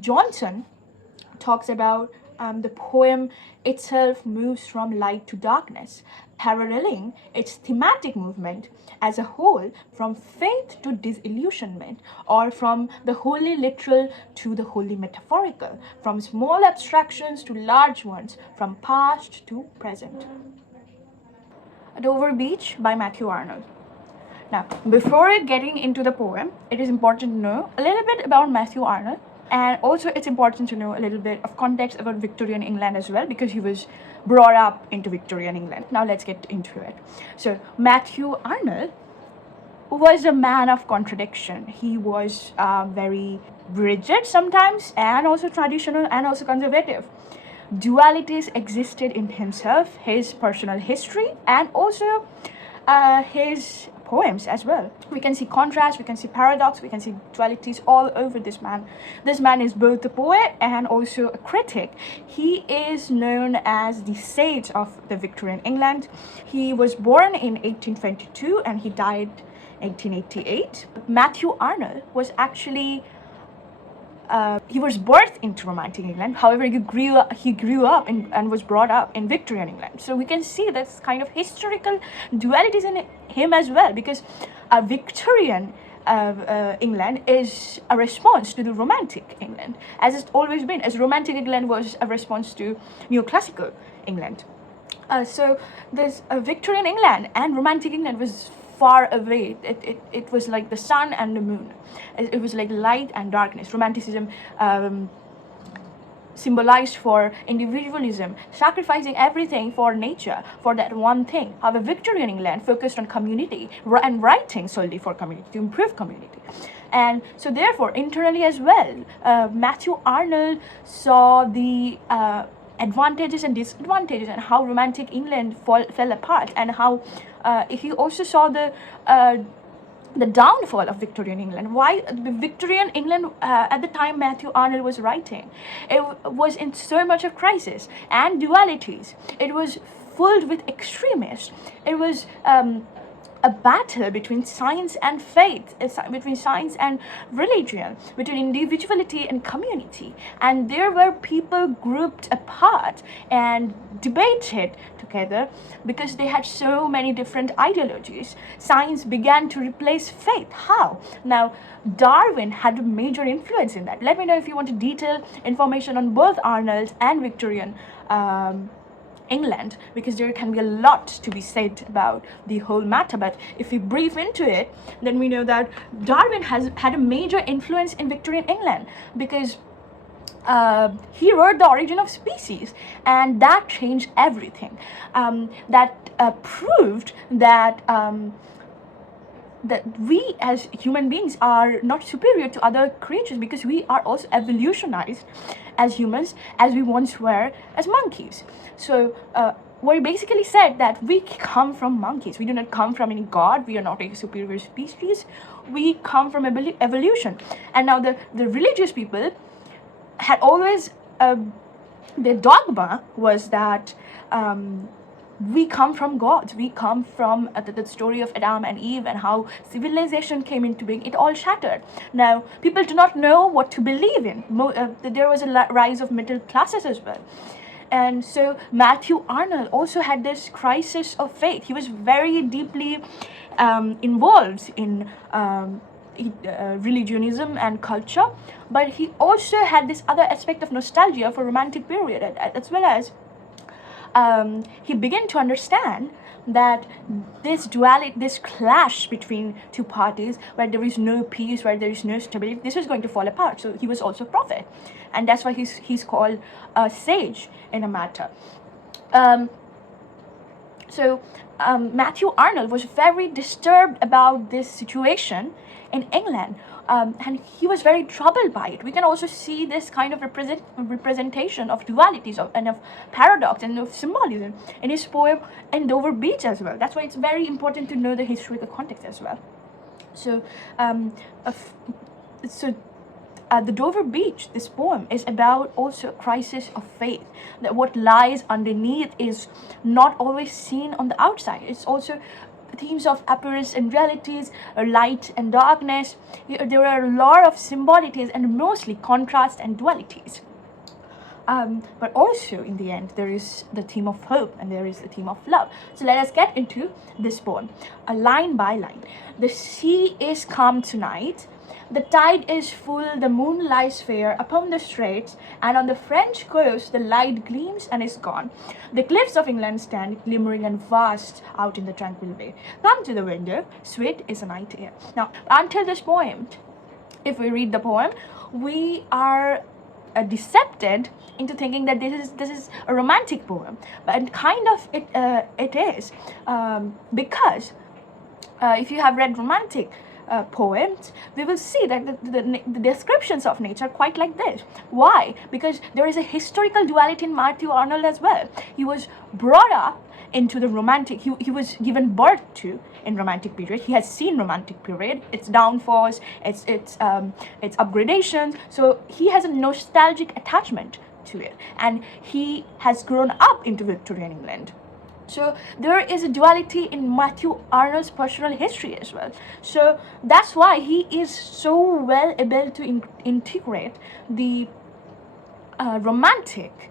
Johnson talks about the poem itself moves from light to darkness, paralleling its thematic movement as a whole from faith to disillusionment, or from the wholly literal to the wholly metaphorical, from small abstractions to large ones, from past to present. Dover Beach by Matthew Arnold. Now, before getting into the poem, it is important to know a little bit about Matthew Arnold, and also it's important to know a little bit of context about Victorian England as well, because he was brought up into Victorian England. Now let's get into it. So Matthew Arnold was a man of contradiction. He was very rigid sometimes, and also traditional, and also conservative. Dualities existed in himself, his personal history, and also his poems as well. We can see contrast, we can see paradox, we can see dualities all over this man. This man is both a poet and also a critic. He is known as the sage of the Victorian England. He was born in 1822 and he died 1888. Matthew Arnold was actually he was birthed into Romantic England. However, he grew up and was brought up in Victorian England. So we can see this kind of historical dualities in him as well, because Victorian England is a response to the Romantic England, as it's always been, as Romantic England was a response to neoclassical England. So this Victorian England and Romantic England was far away. It was like the sun and the moon. It was like light and darkness. Romanticism symbolized for individualism, sacrificing everything for nature, for that one thing. However, Victorian England focused on community and writing solely for community, to improve community. And so therefore, internally as well, Matthew Arnold saw the advantages and disadvantages, and how Romantic England fell apart, and how he also saw the downfall of Victorian England. Why Victorian England at the time Matthew Arnold was writing, it was in so much of crisis and dualities. It was filled with extremists. It was a battle between science and faith, between science and religion, between individuality and community. And there were people grouped apart and debated together because they had so many different ideologies. Science began to replace faith. How? Now, Darwin had a major influence in that. Let me know if you want detailed information on both Arnold and Victorian England, because there can be a lot to be said about the whole matter. But if we brief into it, then we know that Darwin has had a major influence in Victorian England, because he wrote The Origin of Species, and that changed everything. That proved that that we as human beings are not superior to other creatures, because we are also evolutionized as humans, as we once were as monkeys. So we basically said that we come from monkeys. We do not come from any god. We are not a superior species. We come from evolution. And now the religious people had always their dogma was that we come from gods. We come from the story of Adam and Eve, and how civilization came into being. It all shattered. Now, people do not know what to believe in. There was a rise of middle classes as well. And so Matthew Arnold also had this crisis of faith. He was very deeply involved in religionism and culture, but he also had this other aspect of nostalgia for Romantic period, as well as he began to understand that this duality, this clash between two parties, where there is no peace, where there is no stability, this is going to fall apart. So he was also a prophet, and that's why he's called a sage in a matter. Matthew Arnold was very disturbed about this situation in England, and he was very troubled by it. We can also see this kind of representation of dualities and of paradox and of symbolism in his poem in Dover Beach as well. That's why it's very important to know the historical context as well. The Dover Beach, this poem, is about also a crisis of faith. That what lies underneath is not always seen on the outside. It's also themes of appearance and realities, light and darkness. There are a lot of symbolities and mostly contrast and dualities. But also in the end, there is the theme of hope and there is the theme of love. So let us get into this poem, line by line. The sea is calm tonight. The tide is full, the moon lies fair upon the straits, and on the French coast the light gleams and is gone. The cliffs of England stand glimmering and vast out in the tranquil bay. Come to the window, sweet is the night air. Now, until this poem, if we read the poem, we are decepted into thinking that this is a romantic poem, but kind of it is, because if you have read romantic poems, we will see that the descriptions of nature are quite like this. Why? Because there is a historical duality in Matthew Arnold as well. He was brought up into the romantic, he was given birth to in romantic period. He has seen romantic period, its downfalls, its upgradations. So he has a nostalgic attachment to it, and he has grown up into Victorian England. So there is a duality in Matthew Arnold's personal history as well. So that's why he is so well able to integrate the romantic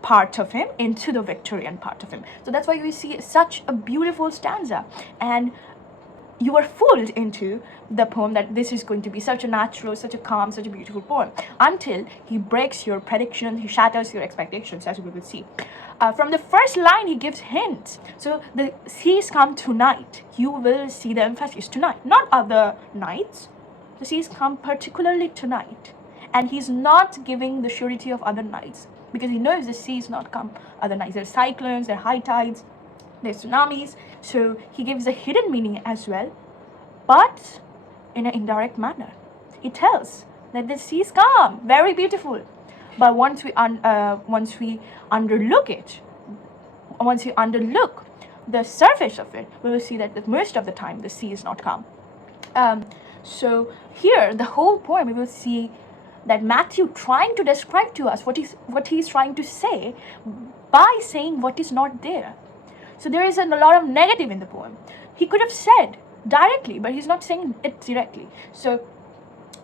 part of him into the Victorian part of him. So that's why we see such a beautiful stanza, and you are fooled into the poem that this is going to be such a natural, such a calm, such a beautiful poem, until he breaks your predictions, he shatters your expectations, as we will see. From the first line, he gives hints. So the seas come tonight. You will see the emphasis tonight, not other nights. The seas come particularly tonight, and he's not giving the surety of other nights, because he knows the seas not come other nights. There are cyclones, there are high tides, there's tsunamis. So he gives a hidden meaning as well, but in an indirect manner. He tells that the seas calm, very beautiful, but once we underlook it, once we underlook the surface of it, we will see that most of the time the sea is not calm. So here, the whole poem, we will see that Matthew trying to describe to us what he's trying to say by saying what is not there. So there is a lot of negative in the poem. He could have said directly, but he's not saying it directly. So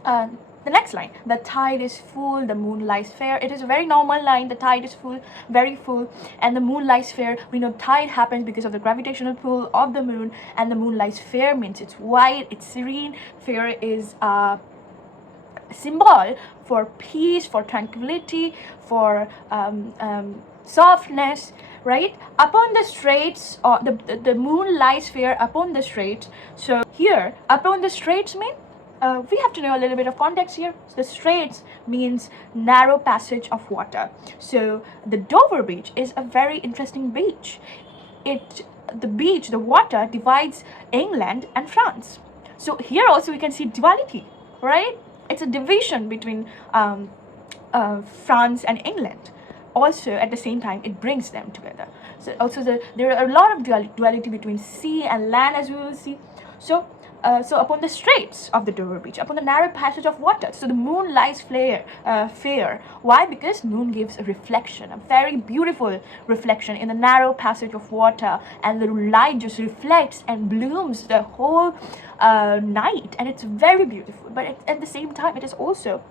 the next line, the tide is full, the moon lies fair. It is a very normal line. The tide is full, very full, and the moon lies fair. We know tide happens because of the gravitational pull of the moon, and the moon lies fair means it's white, it's serene. Fair is a symbol for peace, for tranquility, for softness, right? Upon the straits, the moon lies fair upon the straits. So here, upon the straits mean, we have to know a little bit of context here. So the straits means narrow passage of water. So the Dover beach is a very interesting beach. The water divides England and France. So here also we can see duality, right? It's a division between France and England. Also, at the same time, it brings them together. So also there are a lot of duality between sea and land, as we will see. So upon the straits of the Dover beach, upon the narrow passage of water, so the moon lies fair. Why? Because moon gives a reflection, a very beautiful reflection in the narrow passage of water, and the light just reflects and blooms the whole night, and it's very beautiful. But at the same time, it is also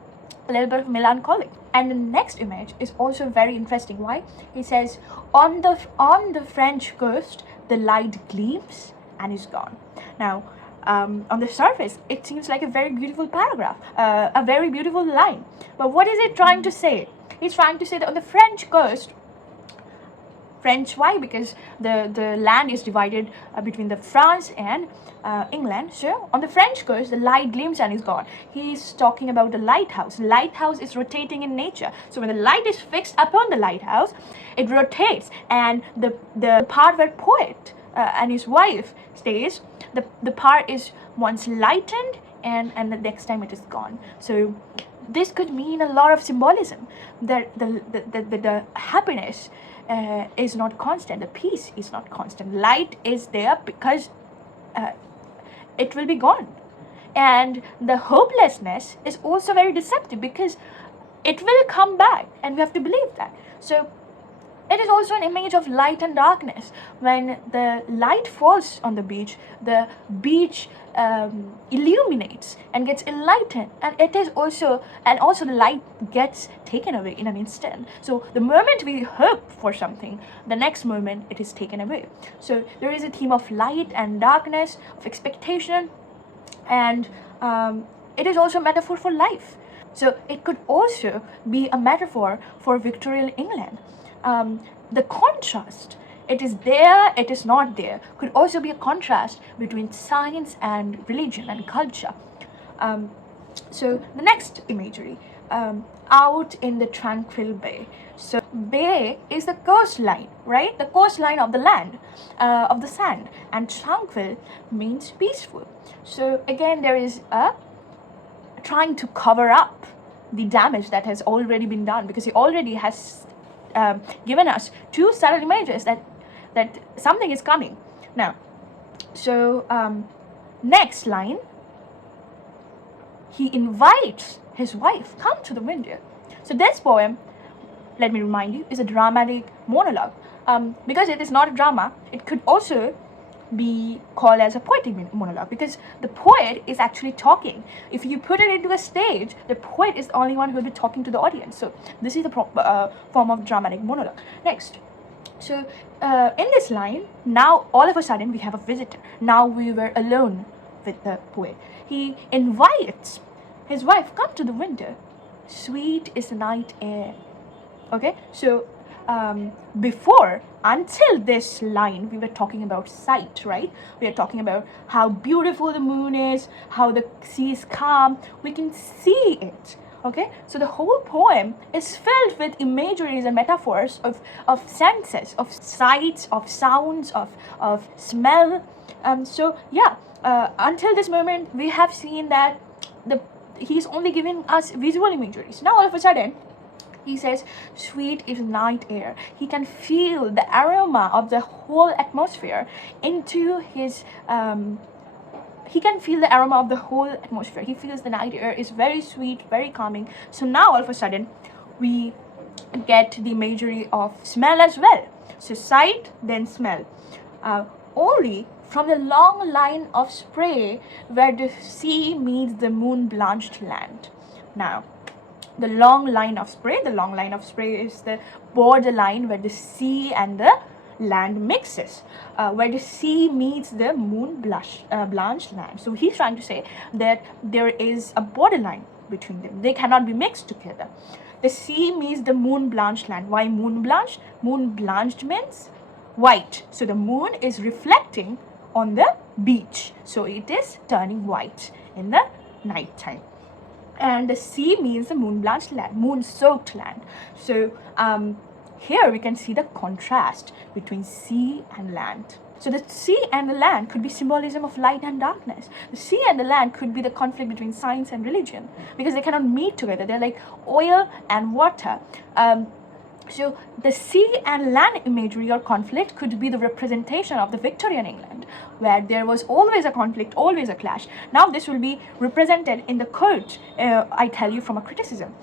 a little bit of melancholic. And the next image is also very interesting. Why? He says, on the French coast, the light gleams and is gone. Now, on the surface, it seems like a very beautiful paragraph, a very beautiful line. But what is it trying to say? He's trying to say that on the French coast, French, why? Because the land is divided between the France and England. So on the French coast, the light gleams and is gone. He's talking about the lighthouse. Lighthouse is rotating in nature. So when the light is fixed upon the lighthouse, it rotates, and the part where poet and his wife stays, the part is once lightened, and the next time it is gone. So this could mean a lot of symbolism, that the happiness is not constant, the peace is not constant. Light is there because it will be gone, and the hopelessness is also very deceptive because it will come back, and we have to believe that. So It is also an image of light and darkness. When the light falls on the beach illuminates and gets enlightened, and also the light gets taken away in an instant. So the moment we hope for something, the next moment it is taken away. So there is a theme of light and darkness, of expectation, and it is also a metaphor for life. So it could also be a metaphor for Victorian England. The contrast, it is there, it is not there, could also be a contrast between science and religion and culture. So the next imagery, out in the tranquil bay. So bay is the coastline, right? The coastline of the land, of the sand, and tranquil means peaceful. So again, there is a trying to cover up the damage that has already been done, because he already has given us two subtle images that something is coming. Now, so next line, he invites his wife, come to the window. So this poem, let me remind you, is a dramatic monologue. Because it is not a drama, it could also be called as a poetic monologue, because the poet is actually talking. If you put it into a stage, the poet is the only one who will be talking to the audience. So this is the form of dramatic monologue. Next, so in this line, now all of a sudden we have a visitor. Now we were alone with the poet. He invites his wife, come to the window, sweet is the night air. Okay, so before, until this line, we were talking about sight, right? We are talking about how beautiful the moon is, how the sea is calm. We can see it. Okay, so the whole poem is filled with imageries and metaphors of senses, of sights, of sounds, of smell. So yeah, until this moment, we have seen that he's only giving us visual imageries. Now all of a sudden, he says, sweet is night air. He can feel the aroma of the whole atmosphere into his, he can feel the aroma of the whole atmosphere. He feels the night air is very sweet, very calming. So now all of a sudden, we get the imagery of smell as well. So sight, then smell. Only from the long line of spray where the sea meets the moon-blanched land. Now, the long line of spray is the borderline where the sea and the land mixes, where the sea meets the blanched land. So he's trying to say that there is a borderline between them. They cannot be mixed together. The sea meets the moon-blanched land. Why moon-blanched? Moon-blanched means white. So the moon is reflecting on the beach. So it is turning white in the night time. And the sea means the moon-blanched land, moon-soaked land. So here we can see the contrast between sea and land. So the sea and the land could be symbolism of light and darkness. The sea and the land could be the conflict between science and religion, because they cannot meet together. They're like oil and water. So the sea and land imagery or conflict could be the representation of the Victorian England, where there was always a conflict, always a clash. Now this will be represented in the court, I tell you, from a criticism.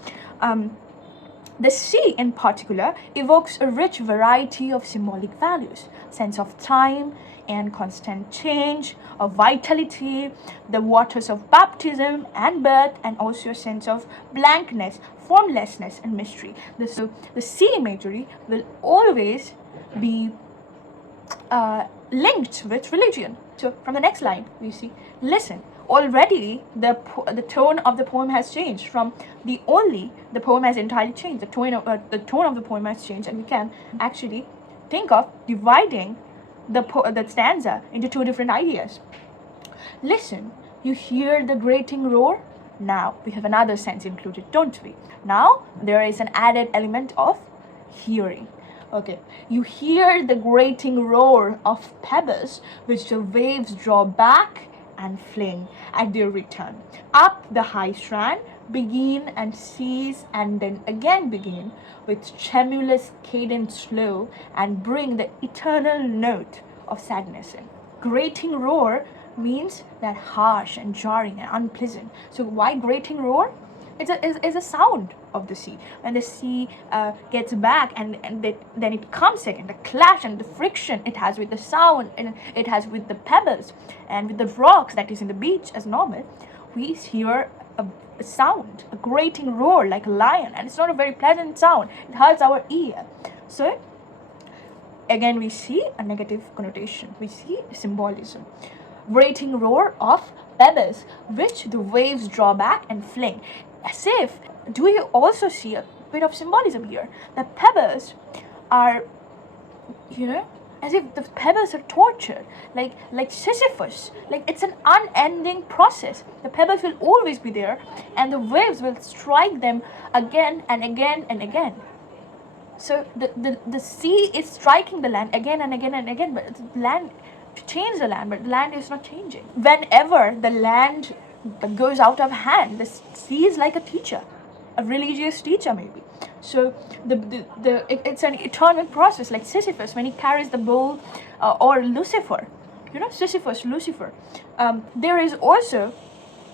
The sea in particular evokes a rich variety of symbolic values, sense of time and constant change, of vitality, the waters of baptism and birth, and also a sense of blankness, formlessness, and mystery. So the sea imagery will always be linked with religion. So from the next line, we see, listen. Already the tone of the poem has changed from the poem has entirely changed. The tone of the poem has changed, and we can actually think of dividing the stanza into two different ideas. Listen, you hear the grating roar? Now we have another sense included, don't we? Now there is an added element of hearing. Okay, you hear the grating roar of pebbles which the waves draw back and fling at their return. Up the high strand, begin and cease and then again begin with tremulous cadence slow and bring the eternal note of sadness in. Grating roar means that harsh and jarring and unpleasant. So why grating roar? is a sound of the sea. When the sea gets back, then it comes again, the clash and the friction it has with the sound, and it has with the pebbles and with the rocks that is in the beach as normal, we hear a sound, a grating roar like a lion, and it's not a very pleasant sound. It hurts our ear. So again, we see a negative connotation, we see symbolism. Grating roar of pebbles, which the waves draw back and fling. As if, do you also see a bit of symbolism here? The pebbles are, as if the pebbles are tortured, like Sisyphus, like it's an unending process. The pebbles will always be there, and the waves will strike them again and again and again. So the sea is striking the land again and again and again, but the land to change the land, but the land is not changing. Whenever the land goes out of hand, the sea is like a teacher, a religious teacher maybe. So it's an eternal process, like Sisyphus when he carries the bowl, or Lucifer, Sisyphus, Lucifer. There is also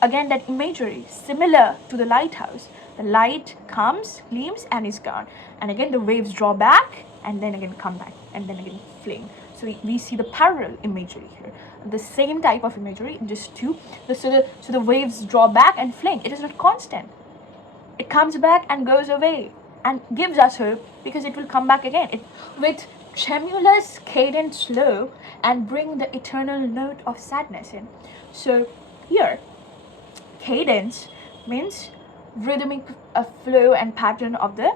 again that imagery similar to the lighthouse. The light comes, gleams, and is gone, and again the waves draw back and then again come back and then again flame. So we see the parallel imagery here, the same type of imagery, just two. So the waves draw back and fling. It is not constant. It comes back and goes away and gives us hope because it will come back again. With tremulous cadence slow and bring the eternal note of sadness in. So here, cadence means rhythmic flow and pattern of the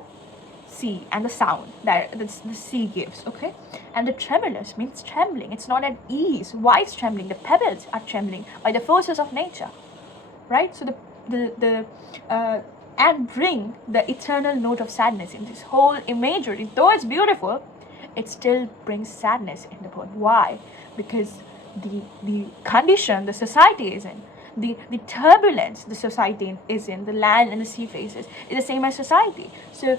sea and the sound that the sea gives, okay? And the tremulous means trembling. It's not at ease. Why is trembling? The pebbles are trembling by the forces of nature, right? So and bring the eternal note of sadness in this whole imagery. Though it's beautiful, it still brings sadness in the poem. Why? Because the condition the society is in, the turbulence the society is in, the land and the sea faces, is the same as society. So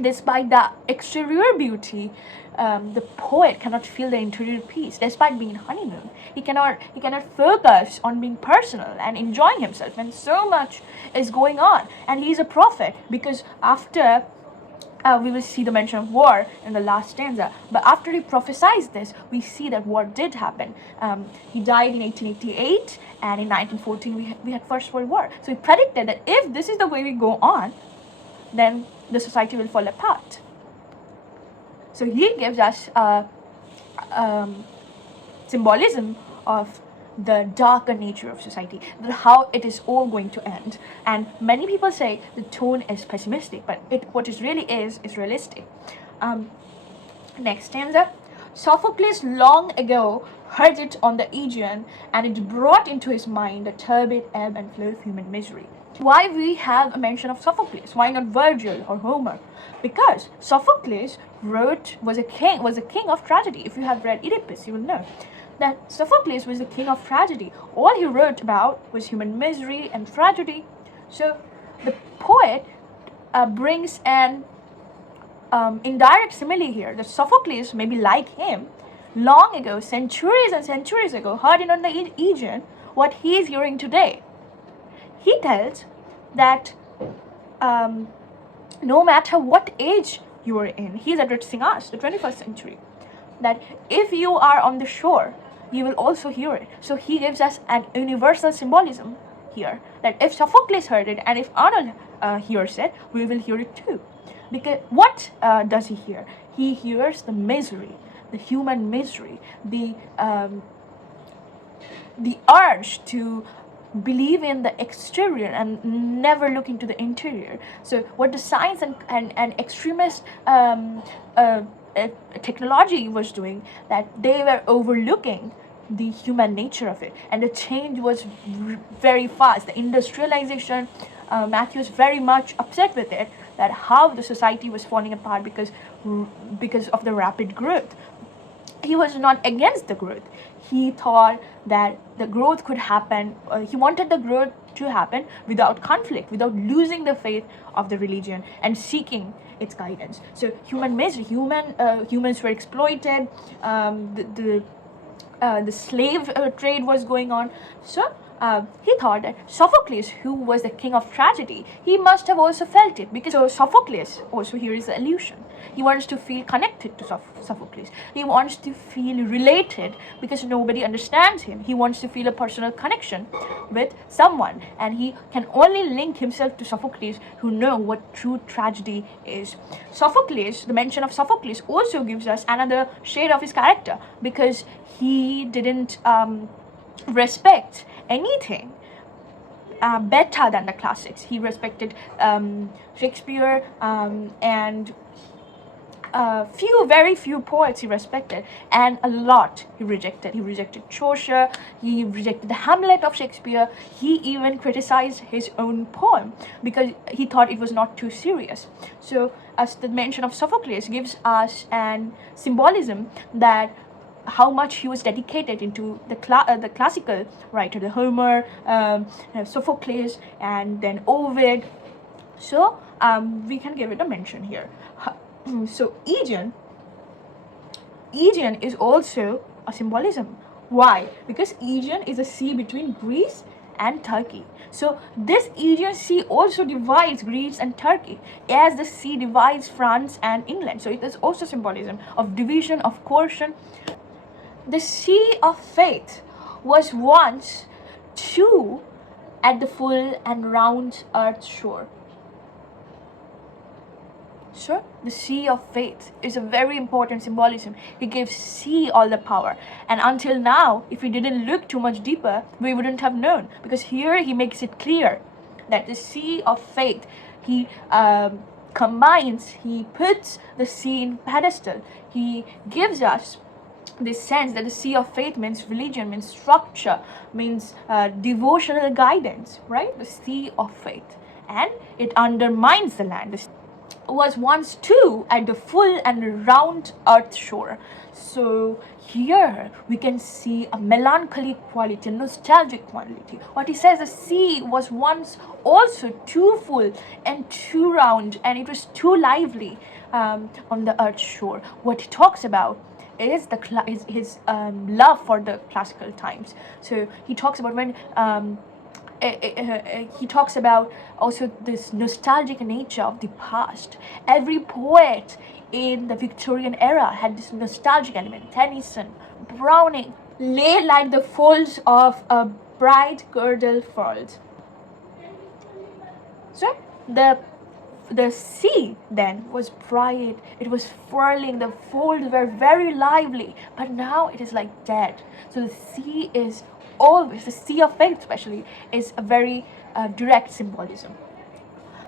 despite the exterior beauty, the poet cannot feel the interior peace. Despite being honeymoon, he cannot focus on being personal and enjoying himself when so much is going on. And he is a prophet because after we will see the mention of war in the last stanza, but after he prophesies this, we see that war did happen. He died in 1888, and in 1914 we had First World War. So he predicted that if this is the way we go on, then the society will fall apart. So he gives us symbolism of the darker nature of society, how it is all going to end. And many people say the tone is pessimistic, but what it really is realistic. Next stanza. Sophocles long ago heard it on the Aegean, and it brought into his mind the turbid ebb and flow of human misery. Why we have a mention of Sophocles? Why not Virgil or Homer? Because Sophocles was a king of tragedy. If you have read Oedipus, you will know that Sophocles was the king of tragedy. All he wrote about was human misery and tragedy. So the poet brings an indirect simile here, that Sophocles, maybe like him, long ago, centuries and centuries ago, heard it on the Aegean, what he is hearing today. He tells that no matter what age you are in, he's addressing us, the 21st century, that if you are on the shore, you will also hear it. So he gives us an universal symbolism here, that if Sophocles heard it and if Arnold hears it, we will hear it too. Because what does he hear? He hears the misery, the human misery, the urge to believe in the exterior and never look into the interior. So what the science and extremist technology was doing, that they were overlooking the human nature of it, and the change was very fast. The industrialization, Matthew was very much upset with it, that how the society was falling apart because of the rapid growth. He was not against the growth. He thought that the growth could happen, he wanted the growth to happen without conflict, without losing the faith of the religion and seeking its guidance. So human misery, humans were exploited, the slave trade was going on. So he thought that Sophocles, who was the king of tragedy, he must have also felt it, because so Sophocles also here is the allusion. He wants to feel connected to Sophocles. He wants to feel related because nobody understands him. He wants to feel a personal connection with someone, and he can only link himself to Sophocles, who know what true tragedy is. Sophocles, the mention of Sophocles also gives us another shade of his character, because he didn't respect anything better than the classics. He respected Shakespeare and very few poets he respected, and a lot he rejected. He rejected Chaucer, he rejected the Hamlet of Shakespeare, he even criticized his own poem because he thought it was not too serious. So as the mention of Sophocles gives us an symbolism that how much he was dedicated into the classical writer, the Homer, Sophocles, and then Ovid. So we can give it a mention here. So Aegean is also a symbolism. Why? Because Aegean is a sea between Greece and Turkey. So this Aegean Sea also divides Greece and Turkey, as the sea divides France and England. So it is also symbolism of division, of coercion. The sea of faith was once two at the full and round earth's shore. So the sea of faith is a very important symbolism. He gives sea all the power, and until now, if we didn't look too much deeper, we wouldn't have known, because here he makes it clear that the sea of faith, he combines, he puts the sea in pedestal. He gives us this sense that the sea of faith means religion, means structure, means devotional guidance, right? The sea of faith, and it undermines the land. Was once too at the full and round earth shore. So here we can see a melancholy quality, a nostalgic quality. What he says, the sea was once also too full and too round, and it was too lively on the earth shore. What he talks about is his love for the classical times. So he talks about when he talks about also this nostalgic nature of the past. Every poet in the Victorian era had this nostalgic element. Tennyson, Browning, lay like the folds of a bright girdle furled. So the sea then was bright, it was furling, the folds were very lively, but now it is like dead. So the sea is always, the sea of faith especially, is a very direct symbolism.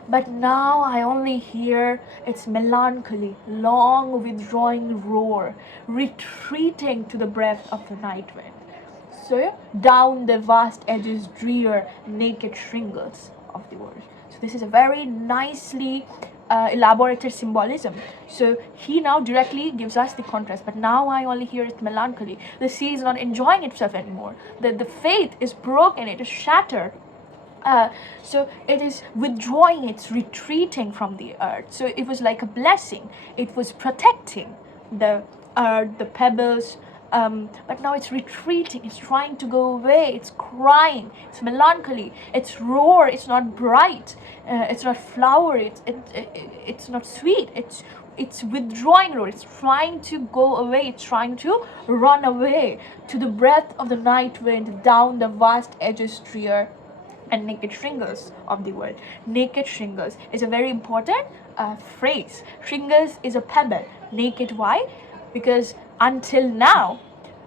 But now I only hear its melancholy, long withdrawing roar, retreating to the breath of the night wind. So down the vast edges drear naked shingles of the world. So this is a very nicely elaborated symbolism. So he now directly gives us the contrast, but now I only hear its melancholy. The sea is not enjoying itself anymore. The faith is broken, it is shattered. So it is withdrawing, it's retreating from the earth. So it was like a blessing. It was protecting the earth, the pebbles, but now it's retreating, it's trying to go away, it's crying, it's melancholy, it's roar, it's not bright, it's not flowery, it's not sweet, it's withdrawing roar, it's trying to go away, it's trying to run away to the breath of the night wind down the vast edges drear and naked shingles of the world. Naked shingles is a very important phrase. Shingles is a pebble. Naked, why? Because until now,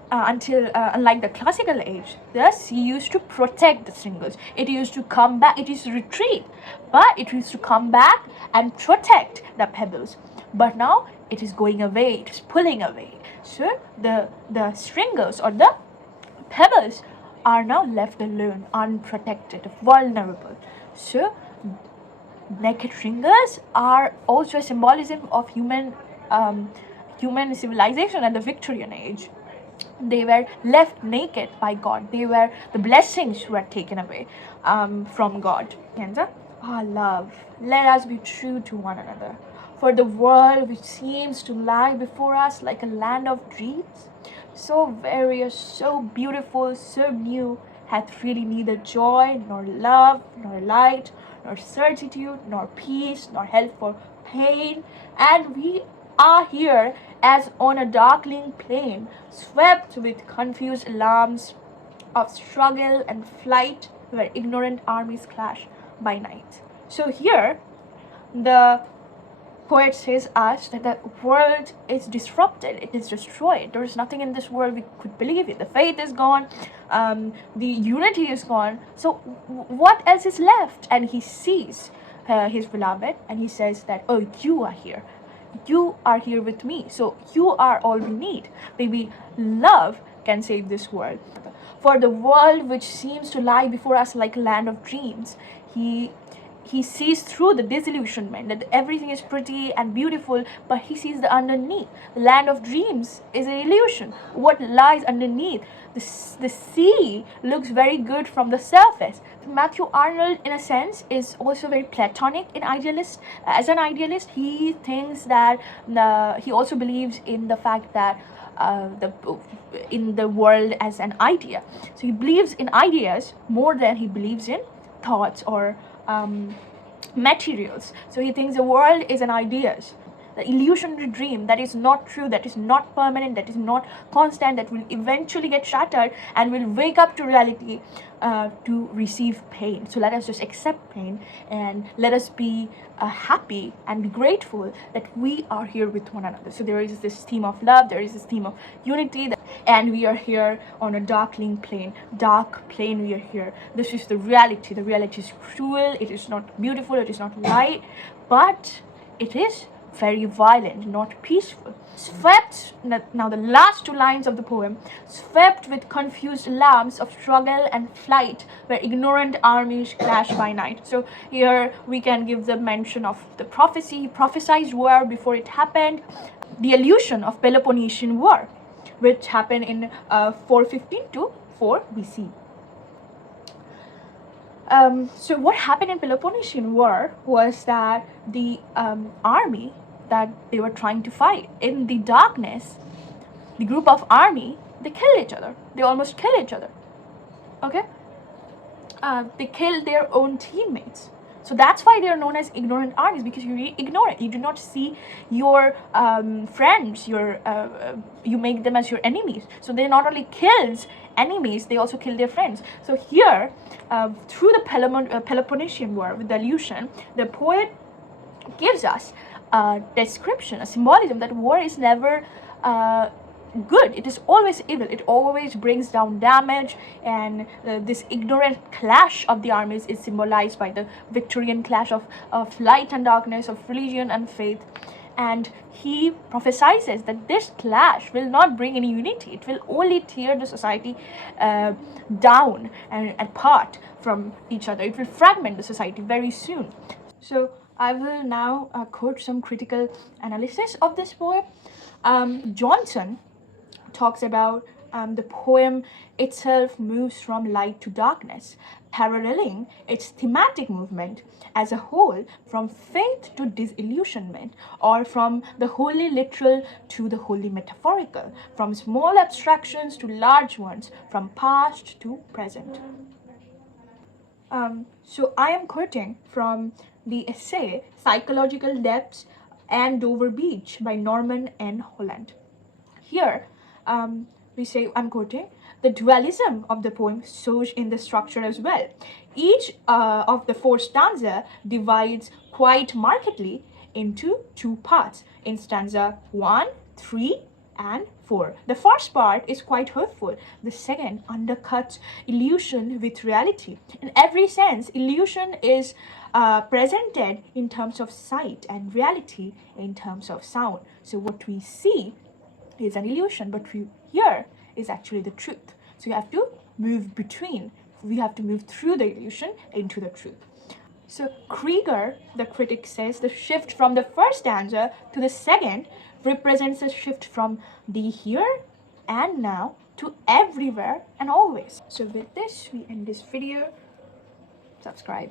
unlike the classical age, the sea used to protect the shingles. It used to come back, it used to retreat, but it used to come back and protect the pebbles. But now it is going away, it is pulling away. So the shingles or the pebbles are now left alone, unprotected, vulnerable. So naked shingles are also a symbolism of human civilization at the Victorian age. They were left naked by God. The blessings were taken away from God. Love, let us be true to one another. For the world which seems to lie before us like a land of dreams, so various, so beautiful, so new, hath really neither joy, nor love, nor light, nor certitude, nor peace, nor help for pain. And we are here as on a darkling plain, swept with confused alarms of struggle and flight, where ignorant armies clash by night. So here, the poet says us that the world is disrupted, it is destroyed. There is nothing in this world we could believe in. The faith is gone, the unity is gone. So what else is left? And he sees his beloved, and he says that, oh, you are here. You are here with me. So you are all we need. Maybe love can save this world. For the world which seems to lie before us like a land of dreams, he sees through the disillusionment that everything is pretty and beautiful, but he sees the underneath. The land of dreams is an illusion. What lies underneath? The sea looks very good from the surface. Matthew Arnold, in a sense, is also very Platonic in idealist. As an idealist, he thinks that he also believes in the fact that in the world as an idea. So he believes in ideas more than he believes in thoughts or materials. So he thinks the world is an ideas, the illusionary dream that is not true, that is not permanent, that is not constant, that will eventually get shattered and will wake up to reality to receive pain. So let us just accept pain and let us be happy and be grateful that we are here with one another. So there is this theme of love, there is this theme of unity, and we are here on a darkling plain, dark plain. We are here. This is the reality. The reality is cruel, it is not beautiful, it is not light, but it is very violent, not peaceful. Swept, now the last two lines of the poem, swept with confused alarms of struggle and flight, where ignorant armies clash by night. So here we can give the mention of the prophecy, prophesied war before it happened, the allusion of Peloponnesian War, which happened in 415 to 4 BC. So what happened in Peloponnesian War was that the army that they were trying to fight, in the darkness, the group of army, they killed each other. They almost killed each other. Okay? They killed their own teammates. So that's why they are known as ignorant armies, because you ignore it. You do not see your friends, you make them as your enemies. So they not only kills enemies, they also kill their friends. So here, through the Peloponnesian War, with the allusion, the poet gives us a description, a symbolism that war is never good. It is always evil. It always brings down damage, and this ignorant clash of the armies is symbolized by the Victorian clash of light and darkness, of religion and faith. And he prophesies that this clash will not bring any unity. It will only tear the society down and apart from each other. It will fragment the society very soon. So I will now quote some critical analysis of this poem. Johnson talks about the poem itself moves from light to darkness, paralleling its thematic movement as a whole from faith to disillusionment, or from the wholly literal to the wholly metaphorical, from small abstractions to large ones, from past to present. So I am quoting from the essay Psychological Depths and Dover Beach by Norman N. Holland. Here, we say, I'm quoting, the dualism of the poem shows in the structure as well. Each of the four stanzas divides quite markedly into two parts. In stanza 1, 3, and 4. The first part is quite hopeful. The second undercuts illusion with reality. In every sense, illusion is presented in terms of sight and reality in terms of sound. So what we see is an illusion, but what we hear is actually the truth. So you have to move between. We have to move through the illusion into the truth. So Krieger, the critic, says the shift from the first stanza to the second represents a shift from the here and now to everywhere and always. So with this, we end this video. Subscribe.